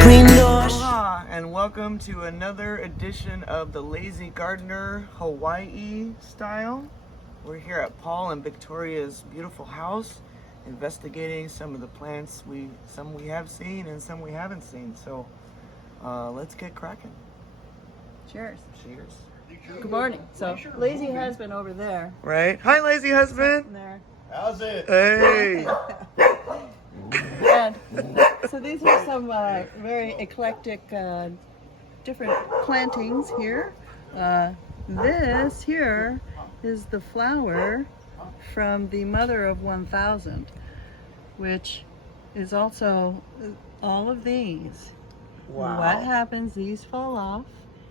screen doors. Aloha and welcome to another edition of the Lazy Gardener Hawaii style. We're here at Paul and Victoria's beautiful house, investigating some of the plants some we have seen and some we haven't seen. So let's get cracking. Cheers. Cheers. Good morning. So, Lazy Husband over there. Right. Hi, lazy husband. There. How's it? Hey. And so these are some very eclectic, different plantings here. This here is the flower from the Mother of 1000, which is also all of these. Wow. What happens? These fall off,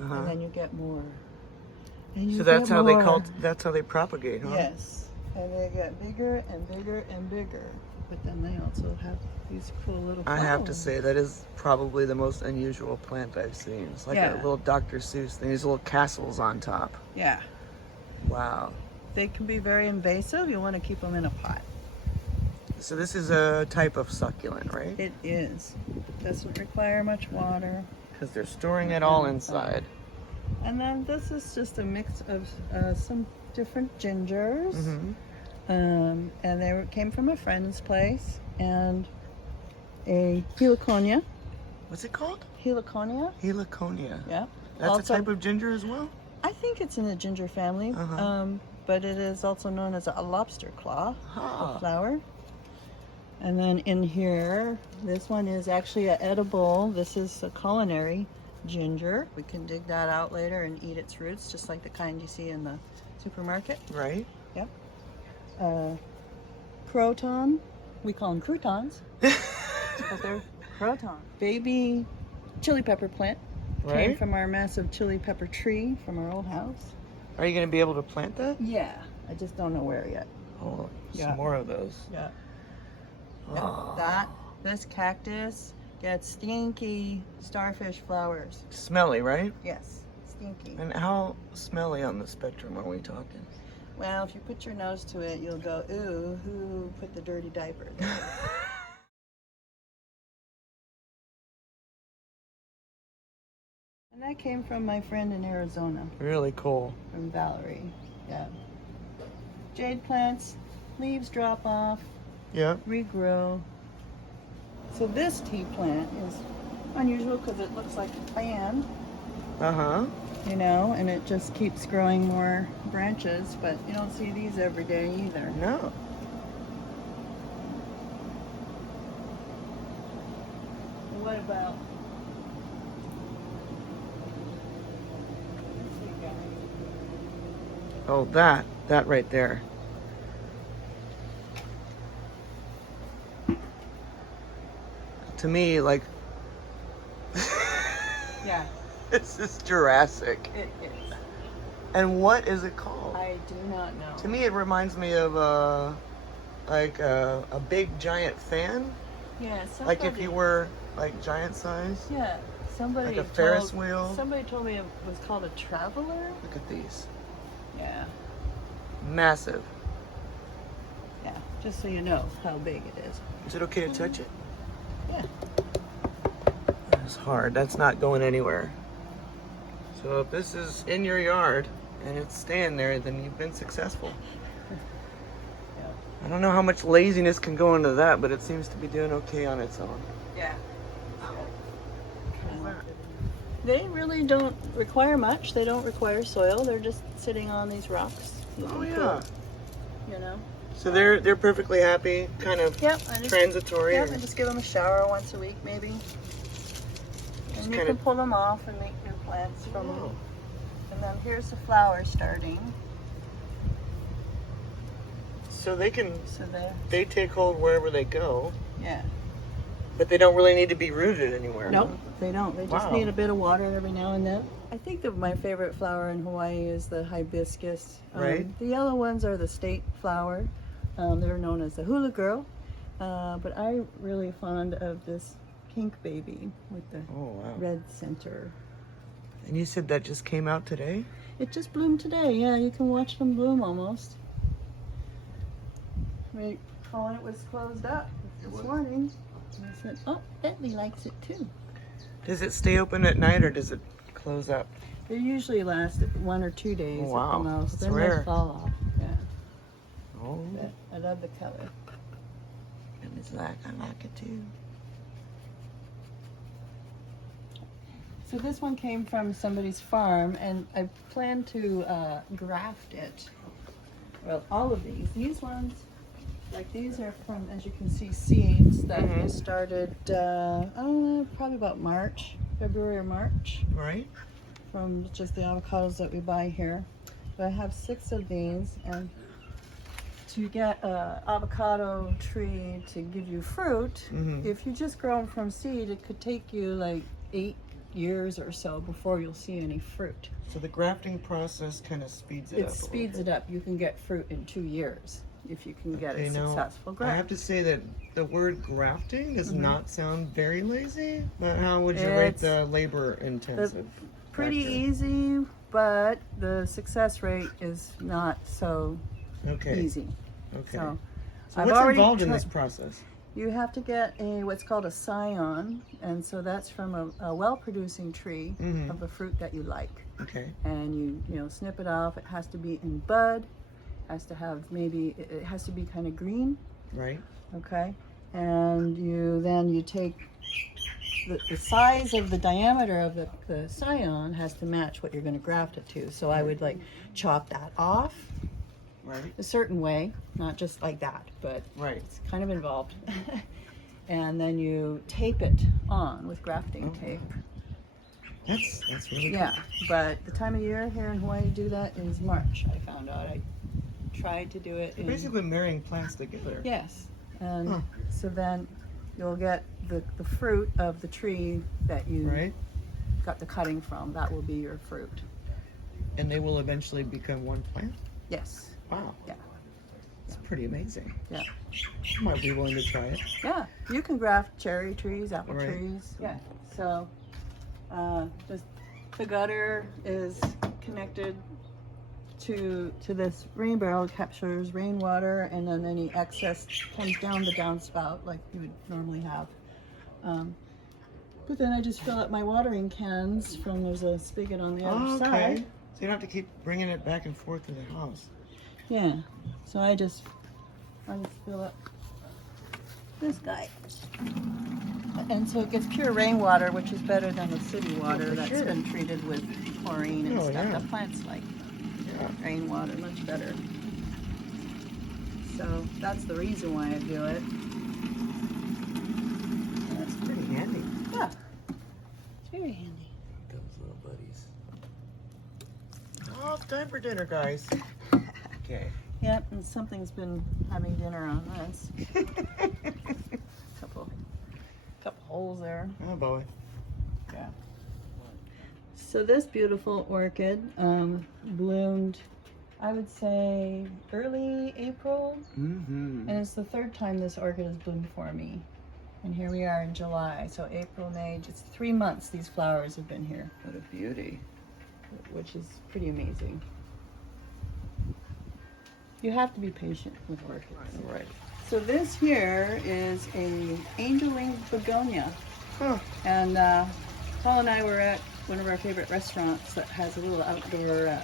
Uh-huh. and then you get more. And you So that's get how they more. that's how they propagate, huh? Yes, and they get bigger and bigger and bigger. But then they also have these cool little I flowers. have to say that is probably the most unusual plant I've seen. It's like a Yeah. little Dr. Seuss thing. These little castles on top. Yeah, Wow. they can be very invasive. You want to keep them in a pot. So this is a type of succulent, right? It is. Doesn't require much water. Because they're storing it all inside. And then this is just a mix of some different gingers. Mm-hmm. And they came from a friend's place. And a heliconia. What's it called? Heliconia, Heliconia. yeah. That's Also- a type of ginger as well? I think it's in the ginger family. Uh-huh. But it is also known as a lobster claw Ah. flower. And then in here, this one is actually an edible. This is a culinary ginger. We can dig that out later and eat its roots, just like the kind you see in the supermarket. Right? Yep. Croton. We call them croutons, but they're croton. Baby chili pepper plant. Came Right? from our massive chili pepper tree from our old house. Are you going to be able to plant that? Yeah, I just don't know where yet. Oh, Yeah. some more of those. Yeah. Oh. This cactus gets stinky starfish flowers. Smelly, right? Yes, stinky. And how smelly on the spectrum are we talking? Well, if you put your nose to it, you'll go, ooh, who put the dirty diaper there? And that came from my friend in Arizona, Really cool. from Valerie. Yeah. Jade plants, leaves drop off, Yeah. regrow. So this tea plant is unusual because it looks like a fan, Uh-huh. you know, and it just keeps growing more branches, but you don't see these every day either. No. What about? Oh, that right there. To me, like, Yeah, this is Jurassic. it is. And what is it called? I do not know. To me, it reminds me of like a big giant fan. Yeah, Like if you were like giant size. Yeah, somebody. Like a Ferris wheel. Somebody told me it was called a traveler. Look at these. Yeah, Massive. yeah. Just so you know how big it is. Is it okay to touch it? Yeah. That's hard. That's not going anywhere. So if this is in your yard and it's staying there, then you've been successful. Yeah. I don't know how much laziness can go into that, but it seems to be doing okay on its own. Yeah. They really don't require much. They don't require soil. They're just sitting on these rocks. Oh looking yeah. cool, you know. So they're perfectly happy, kind of Yep. I just, transitory. yep. I just give them a shower once a week, maybe. Just And you kind can of- pull them off and make new plants from Oh. them. And then here's the flower starting. So they can So they take hold wherever they go, yeah. but they don't really need to be rooted anywhere. Nope, they don't. They just Wow. need a bit of water every now and then. I think that my favorite flower in Hawaii is the hibiscus. Right. The yellow ones are the state flower. They're known as the hula girl. But I'm really fond of this pink baby with the Oh wow. red center. And you said that just came out today? It just bloomed today. Yeah, you can watch them bloom almost. We Colin, it was closed up this morning. And I said, oh, Bentley likes it too. Does it stay open at night or does it close up? They usually last 1 or 2 days Oh, wow. at the most. That's Then rare. they fall off. Yeah. Oh, But I love the color. and it's like, I like it too. So this one came from somebody's farm, and I plan to graft it. Well, all of these ones, like these are from, as you can see, seeds that Mhm. started, probably about February or March, Right? from just the avocados that we buy here. But I have 6 of these, and to get an avocado tree to give you fruit, Mhm. if you just grow them from seed, it could take you like 8 years or so before you'll see any fruit. So the grafting process kind of speeds it up. It speeds it up. You can get fruit in 2 years if you can get a successful I graft. have to say that the word grafting does not sound very lazy, but how would you rate It's the labor intensive? Pretty factor? easy, but the success rate is not so Okay. easy. Okay. So So I've what's already involved in tried- this process? You have to get what's called a scion, and so that's from a well-producing tree Mhm. of the fruit that you like. Okay. And you snip it off. It has to be in bud. Has to have it has to be kind of green. Right. Okay, and you take the size of the diameter of the scion has to match what you're going to graft it to. So I would like chop that off Right. a certain way, not just like that, but Right. it's kind of involved. And then you tape it on with grafting tape. That's really Yeah, but the time of year here in Hawaii to do that is March. I found out. I tried to do it good. in Basically marrying plants together. yes, and Huh. so then you'll get the fruit of the tree that you Right. got the cutting from. That will be your fruit. And they will eventually become one plant? Yes. Wow. Yeah. It's pretty amazing. Yeah. I might be willing to try it. Yeah. You can graft cherry trees, apple Right. trees. Yeah. So just the gutter is connected to this rain barrel. It captures rainwater, and then any excess comes down the downspout like you would normally have. But then I just fill up my watering cans there's a spigot on the other Oh, okay. side. So you don't have to keep bringing it back and forth to the house. Yeah. So I just fill up this guy. And so it gets pure rainwater, which is better than the city water for that's sure. been treated with chlorine and Oh, stuff. yeah. The plants like Yeah. rainwater much better. So that's the reason why I do it. That's pretty handy. Yeah. It's very handy. Those little buddies. Oh, it's time for dinner, guys. Okay. Yep, and something's been having dinner on this. Couple holes there. Oh boy. Yeah. So this beautiful orchid bloomed, I would say, early April, Mm-hmm. and it's the 3rd time this orchid has bloomed for me. And here we are in July, so April, May, just 3 months these flowers have been here, What a beauty. which is pretty amazing. You have to be patient with orchids. Right. So this here is a angel wing begonia. Huh. And Paul and I were at one of our favorite restaurants that has a little outdoor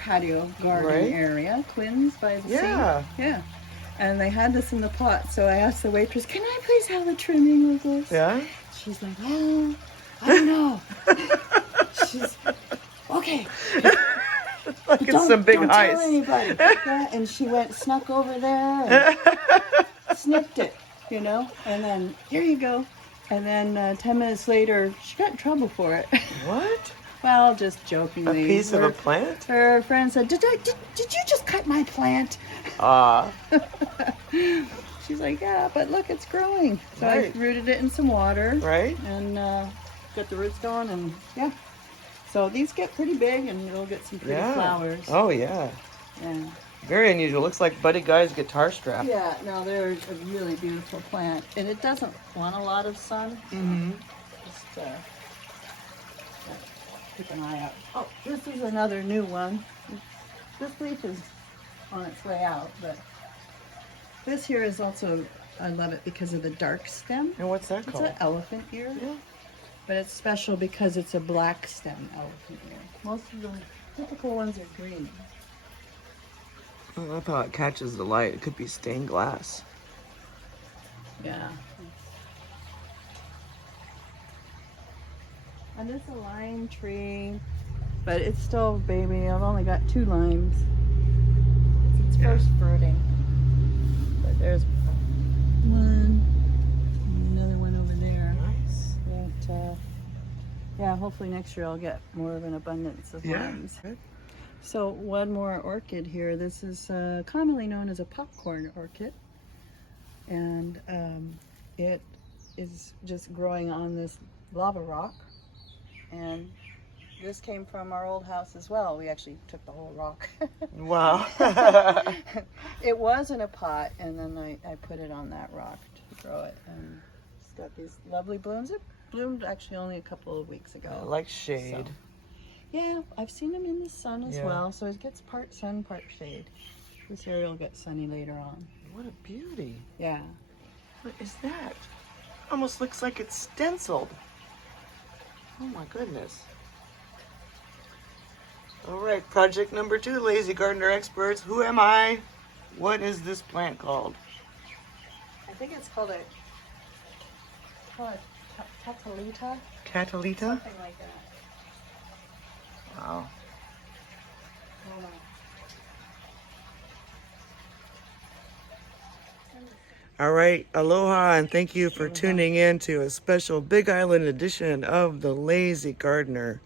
patio garden Right. area, Quinn's by the Yeah. sea. Yeah. And they had this in the pot, so I asked the waitress, "Can I please have a trimming of this?" Yeah? She's like, "Oh, I don't know." She's okay. Like it's some big don't tell heist. anybody. Yeah, and she snuck over there and snipped it, and then here you go. And then 10 minutes later, she got in trouble for it. What? Well, just A jokingly. piece of a plant? Her friend said, did you just cut my plant? Ah. She's like, yeah, but look, it's growing. So Right. I rooted it in some water Right? and got the roots going, and yeah. So these get pretty big, and you'll get some pretty Yeah. flowers. Oh, yeah. Yeah. Very unusual. Looks like Buddy Guy's guitar strap. Yeah, no, they're a really beautiful plant, and it doesn't want a lot of sun. Mm-hmm. Just keep an eye out. Oh, this is another new one. This leaf is on its way out, but this here is also, I love it because of the dark stem. And what's that It's called? an elephant ear. Yeah. But it's special because it's a black stem elephant ear. Most of the typical ones are green. I love how it catches the light. It could be stained glass. Yeah. And it's a lime tree, but it's still baby. I've only got 2 limes. It's first fruiting. But there's one, and another one over there. Nice. But yeah, hopefully next year I'll get more of an abundance of limes. Good. So one more orchid here. This is commonly known as a popcorn orchid, and it is just growing on this lava rock. And this came from our old house as well. We actually took the whole rock. Wow. It was in a pot, and then I put it on that rock to grow it. And it's got these lovely blooms. It bloomed actually only a couple of weeks ago. I like shade. So, yeah, I've seen them in the sun as well, so it gets part sun, part shade. This area will get sunny later on. What a beauty. Yeah. What is that? Almost looks like it's stenciled. Oh my goodness. All right, project number 2, Lazy Gardener Experts. Who am I? What is this plant called? I think it's called a catalita. Catalita? Something like that. Wow. Hold on. All right, aloha, and thank you for tuning in to a special Big Island edition of The Lazy Gardener.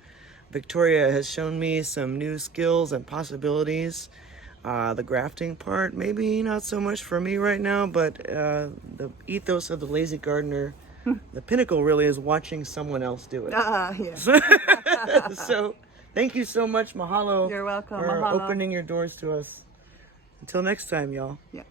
Victoria has shown me some new skills and possibilities. The grafting part, maybe not so much for me right now, but the ethos of The Lazy Gardener, the pinnacle really is watching someone else do it. Yeah. So thank you so much, mahalo. You're welcome. For Mahalo. opening your doors to us. Until next time, y'all. Yeah.